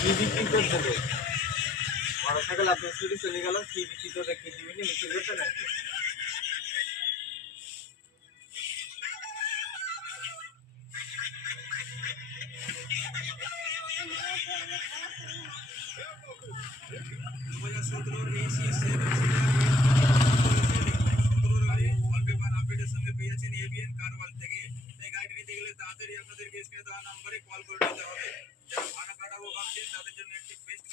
কি বিক্রি করছে তো মোটরসাইকেল আপনার চুরি চলে গেল, কি বিক্রি করে কি দিবি বিক্রি করছে নাকি? তাড়াতাড়ি আপনাদের স্ক্রিনে দেওয়া নম্বরে কল করে নিতে হবে। যারা ভাড়া কাটাবো ভাবছেন তাদের জন্য একটি বেস্ট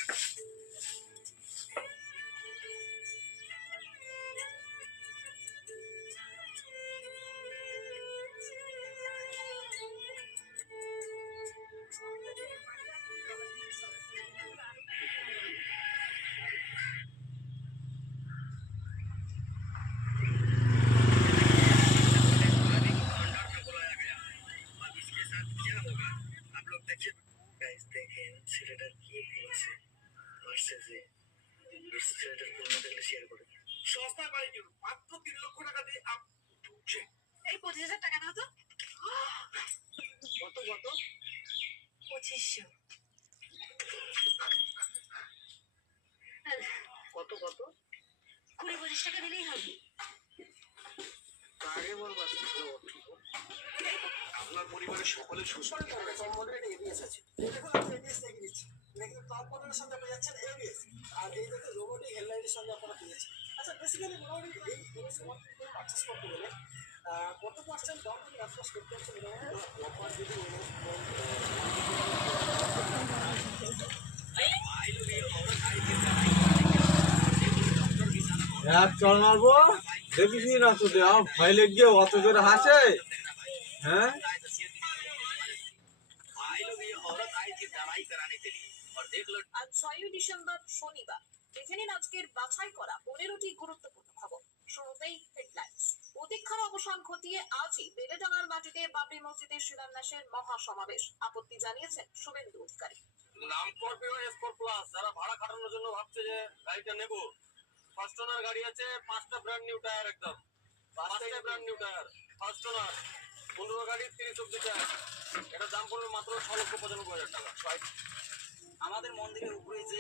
দেখেন ছেলেটার কি বলছে, মারছে যে ছেলেটার ফোন থাকলে শেয়ার করে সস্তায় পাই কিন্তু মাত্র 3 লক্ষ টাকা দিয়ে এই 25,000 টাকা দাও তো। কত কত 2500। কত কত 20-25 টাকা দিলেই হবে। কারে বলবা আপনার পরিবারের সকলে সুস্থ কম মডেলের এবিএস আছে। এই দেখুন আপনি এবিএস দেখে দিচ্ছি, দেখুন টপ মডেলের সঙ্গে পেয়ে যাচ্ছেন এবিএস, আর এই দেখুন রোবোটিক হেডলাইটের সঙ্গে আপনারা পেয়ে যাচ্ছেন। আচ্ছা বেসিক্যালি মোটামুটি এই স্মার্ট ফোন পারচেস করতে গেলে কত পার্সেন্ট ডাউন পেমেন্ট অ্যাপ্রোচ করতে হচ্ছে মোটামুটি অফার যদি এক চল মারবো, দেখিস না তো দেওয়া ভয় লেগে অত জোরে হাসে। হ্যাঁ আজ 6 ডিসেম্বর শনিবার দেখে নিন আজকের বাছাই করা 15টি গুরুত্বপূর্ণ খবর। শুরুতেই হেডলাইন্স। প্রতীক্ষার অবসান ঘটিয়ে আজই বেলেডাঙ্গার মাটিতে বাবরি মসজিদের শিলান্যাসের মহাসমাবেশ। আপত্তি জানিয়েছেন শুভেন্দু অধিকারী। নাম স্করপিও S4 প্লাস, যারা ভাড়া খাটানোর জন্য ভাবছে যে গাড়িটা নেব, ফার্স্ট ওনার গাড়ি আছে, 5টা ব্র্যান্ড নিউ টায়ার, একদম 5টা brand new tyre, first owner 15 গাড়ি 30 অব্দি টায়ার। এটা দাম পড়বে মাত্র 6,95,000 টাকা। আমাদের মন্দিরের উপরে যে